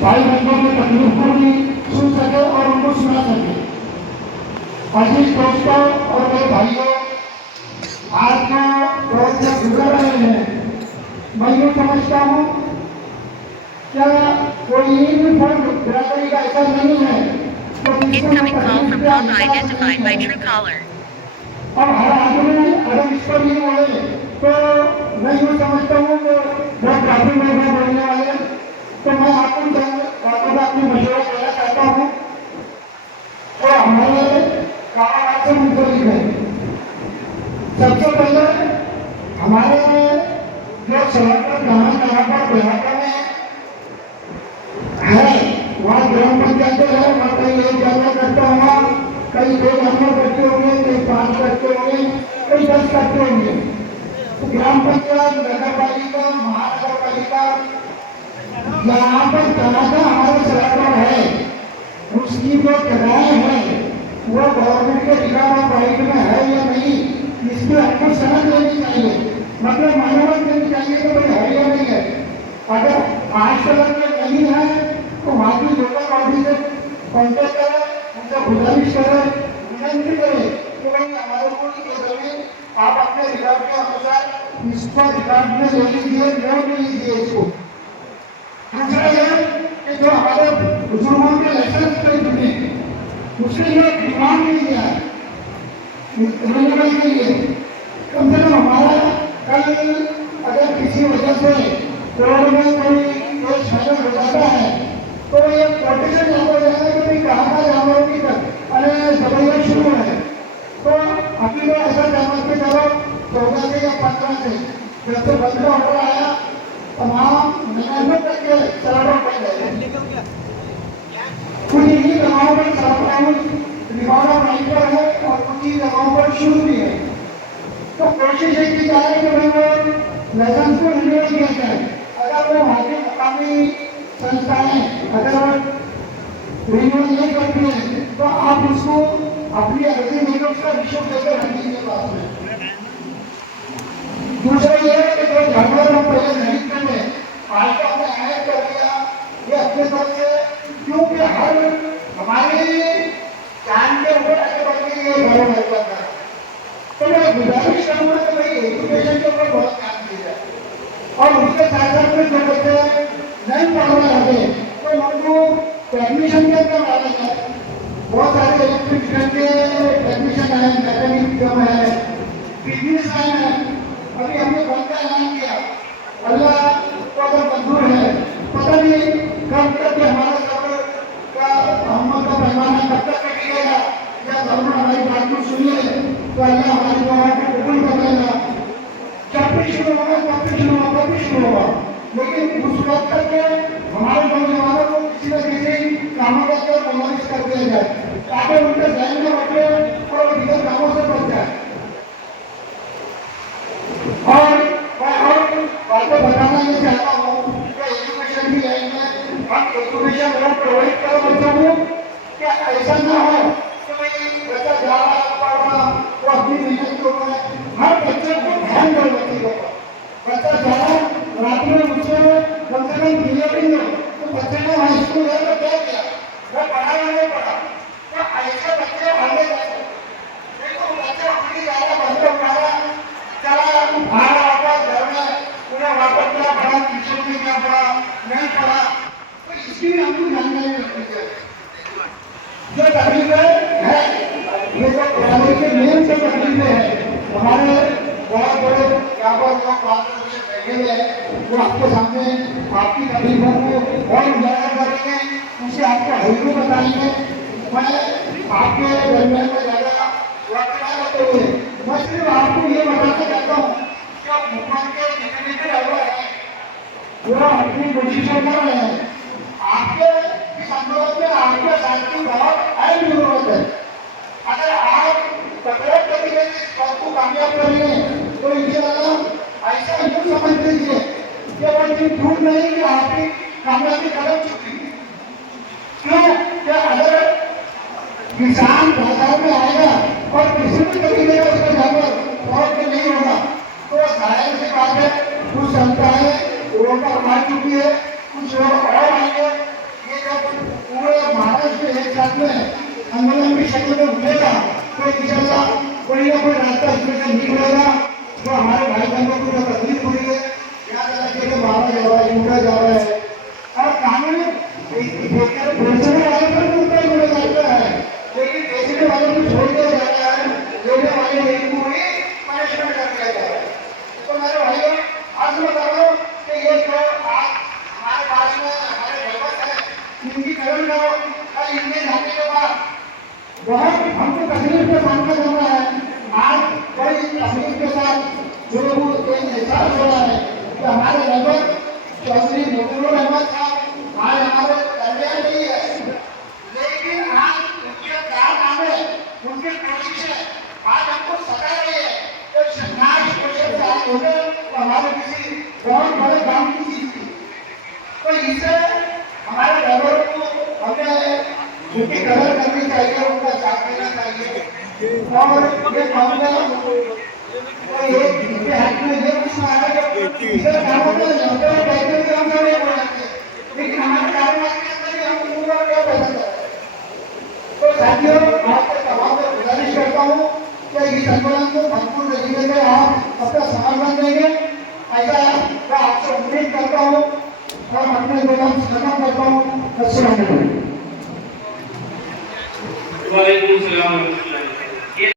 भाई बहनों की तकलीफ को भी सुन सके और उनको सुना सके। अजीज दोस्तों और मेरे भाइयों, आज जो दौर से गुजर रहे हैं, मैं ये समझता हूँ क्या कोई यूनिफॉर्म बिरादरी का ऐसा नहीं है तो Incoming call from Palm identified by Truecaller. और हर आदमी अगर इस पर नहीं बोले तो मैं यूँ समझता हूँ कि बहुत काफी लोग हैं बोलने वाले। तो मैं आपको बातों का अपनी मशवरा देना चाहता हूँ। तो हमारे कारोबार से मुंसलिक है। सबसे पहले हमारे जो शहर पर जहाँ पर देहातों में है वहाँ ग्राम पंचायत है, वहाँ कहीं एक जानवर करता होगा, कहीं 2 जानवर करते होंगे, कहीं 5 करते होंगे, कहीं 10 करते होंगे। तो ग्राम पंचायत, नगर पालिका, महानगर पालिका यहाँ पर जहाँ हमारे सड़क पर है उसकी जो जगहें हैं वो गवर्नमेंट के रिकॉर्ड ऑफ राइट में है या नहीं, इसकी आपको सनद लेनी चाहिए, मतलब मान्यता देनी चाहिए कि भाई है या नहीं है। अगर 5 सनद में नहीं है तो वहाँ की लोकल बॉडी से कॉन्टेक्ट करें, उनसे गुजारिश करें, विनती करें कि भाई हमारे को ये जमीन आप अपने रिकॉर्ड के अनुसार इसको रिकॉर्ड में ले लीजिए, नोट लीजिए इसको। दूसरा यह कि जो हमारे बुजुर्गों के लाइसेंस पे जुड़े उसके लिए डिमांड नहीं दिया रिन्यूअल के लिए। कम से कम हमारा कल अगर किसी वजह से रोड में कोई शामिल हो जाता है तो ये कोटेशन यहाँ हो जाएगा कि भाई कहाँ का जानवरों की दवाइयाँ शुरू है। तो अभी तो ऐसा जानवर के चलो 14 से या 15 से जब से बंद ऑर्डर आया तमाम नियमित करके सराबों पर गए कुछ इन्हीं जगहों पर सराबों रिकॉर्ड ऑफ राइट पर है और कुछ ही जगहों पर शुरू भी है। तो कोशिश ये की जा रही है कि भाई वो लाइसेंस को रिन्यू किया जाए। अगर वो वहाँ के मुकामी संस्थाएं अगर रिन्यू नहीं करती है तो आप उसको अपनी अर्जी नहीं उसका विषय लेकर रख दीजिए पास में। दूसरा ये है कि जो जानवर हम पहले नहीं करते आज तो हमने ऐड कर दिया ये अपने तरफ से, क्योंकि हर हमारी जान के ऊपर आगे बढ़ के ये बड़ा लग जाता है। तो मैं गुजारिश करूँगा कि भाई एजुकेशन के ऊपर बहुत ध्यान दिया जाए और उसके साथ साथ में जो बच्चे नहीं पढ़ने लगे तो उनको टेक्नीशियन के अंदर डाला जाए। बहुत सारे इलेक्ट्रिशियन के टेक्नीशियन है, मैकेनिक जो है, बिजनेस मैन है। अभी हमने बंद का ऐलान किया, अल्लाह को अगर मंजूर है पता नहीं कब तक हमारा सब का मोहम्मद का पैमाना कब तक कटेगा या गवर्नमेंट हमारी बात को सुनिए तो अल्लाह हमारी दुआ को कबूल कर लेगा। जब भी शुरू होगा तब भी शुरू होगा, कब भी शुरू होगा, लेकिन उस वक्त तक हमारे नौजवानों को किसी न किसी कामों के अंदर मनोनित कर दिया जाए ताकि उनके जहन में रखे और इधर कामों से बच जाए। और मैं और बातें बताना ये चाहता हूँ कि एजुकेशन की लाइन में हम एजुकेशन लोग प्रोवाइड करो बच्चों को, क्या ऐसा ना हो कि भाई बच्चा जा रहा है पढ़ रहा वो अपनी मेहनत के ऊपर हर बच्चे को ध्यान दो, बच्चे के ऊपर बच्चा जा रहा रात में मुझसे कम से कम क्लियरिंग हो तो बच्चे ने हाई स्कूल है तो क्या किया वो पढ़ा या नहीं पढ़ा। तो ऐसे बच्चे आगे जाए देखो बच्चे अपनी ज़्यादा बंद हो रहा चला आ रहा वापस घर में उन्हें वापस क्या पढ़ा, ट्यूशन में क्या पढ़ा, नहीं पढ़ा, तो इसकी भी हमको जानकारी रखनी चाहिए। जो तकलीफें है ये जो पढ़ाने के मेन से तकलीफें है हमारे बहुत बड़े यहाँ पर लोग बात बैठे हुए हैं वो आपके सामने आपकी तकलीफों को और उजागर करेंगे, उनसे आपको हल्लू बताएंगे। मैं आपके दरमियान में ज़्यादा वक्त ना करते हुए मैं सिर्फ आपको ये बताना चाहता हूँ कि मुख्यमंत्री के जितने भी अगुआ है वो अपनी कोशिशें कर रहे हैं। आपके इस आंदोलन में आपके साथ की बहुत अहम जरूरत है। अगर आप कटौत तरीके से इस बात को कामयाब करेंगे तो इंशाअल्लाह ऐसा यूँ समझ लीजिए कि वो दिन दूर नहीं कि आपकी कामयाबी कदम चुकी। क्यों कि अगर किसान बाजार में आएगा और किसी भी तरीके का उसका जानवर बहुत में नहीं होगा तो जाहिर सी बात है कुछ संस्थाएं रोका मार चुकी है, कुछ लोग और आएंगे पूरे महाराष्ट्र एक साथ में आंदोलन की शक्ल में उठेगा तो इंशाल्लाह कोई ना कोई रास्ता इसमें से निकलेगा। तो हमारे भाई बहनों को जो तकलीफ हो रही है याद रखिए कि मारा जा रहा है, लूटा जा रहा है और कानून बेचने वाले पर भी उतना ही गुनेगार है, लेकिन बेचने वाले को छोड़ दिया जा रहा है, लेने वाले को ही पनिशमेंट कर दिया जा रहा है। तो मेरे भाइयों आज मैं कर रहा हूँ कि ये जो आज हमारे पास में हमारे गलबत है इनकी कदर करो और इनके जाने के बाद बहुत हमको तकलीफ का सामना करना है। आज बड़ी तकलीफ के साथ जो लोग एक एहसास हो रहा है कि हमारे नजर चौधरी मुजीबुर रहमान साहब आज हमारे दरमियान नहीं है, लेकिन आज उनके कारनामे उनकी कोशिशें आज हमको सता रही है कि शहनाज कोशिश से आज होने हमारे किसी बहुत बड़े काम की चीज थी। तो इससे हमारे ड्राइवर को हमें उनकी कदर करनी चाहिए, उनका साथ देना चाहिए और ये मामला ये इनके हाथ में ये कुछ आया कि इधर कामों में लंबे बैठे हुए हम नहीं बोलते, लेकिन हमारे कारोबार के अंदर भी हम पूरा क्या पैसा करते। तो साथियों आपके तमाम को गुजारिश करता हूँ कि इस आंदोलन को भरपूर तरीके से आप अपना समर्थन देंगे, ऐसा मैं आपसे उम्मीद करता हूँ और अपने गुलाम खत्म करता हूँ। अस्सलाम वालेकुम। वालेकुम सलाम।